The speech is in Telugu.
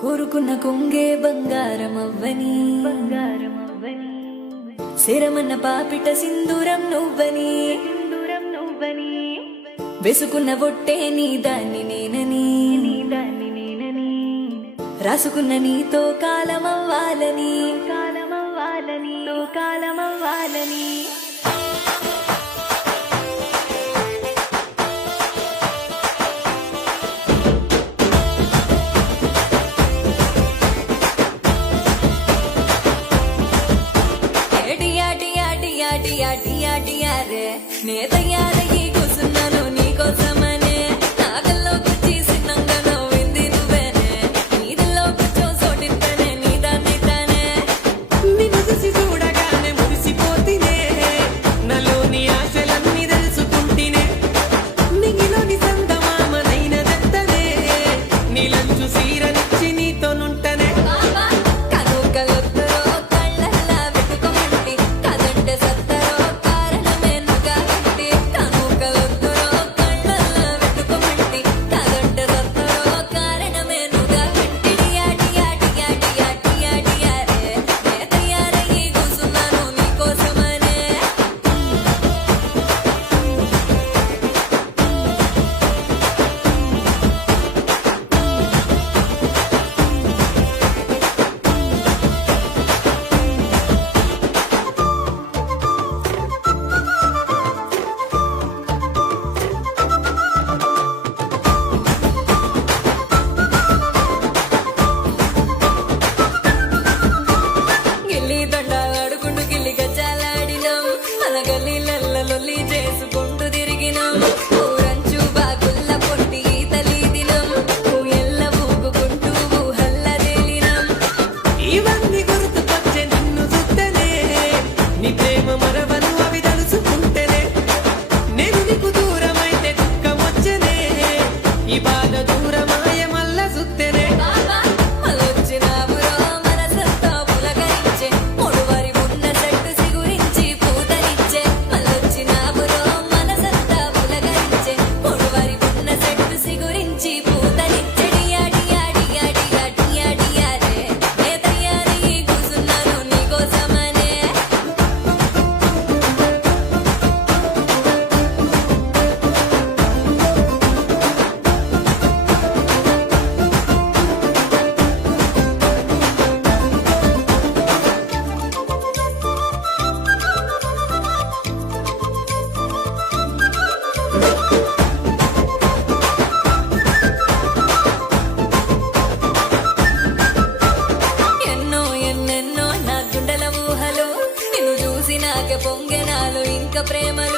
కోరుకున్న కొంగే బంగారమవ్వని శరమన్న పాపిట సింధూరం నువ్వని వేసుకున్న ఒట్టే నీ దాన్ని నేనని రాసుకున్న నీతో కాలమవ్వాలని నే తయారయ్యి కూసున్నాను నీకోసమనే నాగల్లోకొచ్చి సిన్నంగా నవ్వింది నువ్వేనే నీదిలోకొచ్చో సోటిత్తనే నీదాన్ని తానే నిన్ను చూసి చూడగానే మురిసిపోతినే నలోని ఆశలన్నీ తెలుసుకుంటేనే నిగిలోని సందమామనైన దత్తనే నీలంచు సీరనిచ్చి నీతోనుంటనే గల్లీలొల్లి చేసుకుంటూ తిరిగినాం ఊరంచు బాగుల్ల పొట్టి ఈతలి దినం ఎల్ల ఊగుకుంటూ ఊహల్ల తేలినాం ఇవన్నీ గుర్తుకొచ్చే నిన్ను చూస్తేనే నీ ప్రేమ మరవను అవి తలుచుకుంటేనే నేను నీకు దూరమైతే దుఃఖమొచ్చనే ఈ బాధ దూరమాయ మల్ల చూస్తేనే పొంగెనాలు ఇంకా ప్రేమలు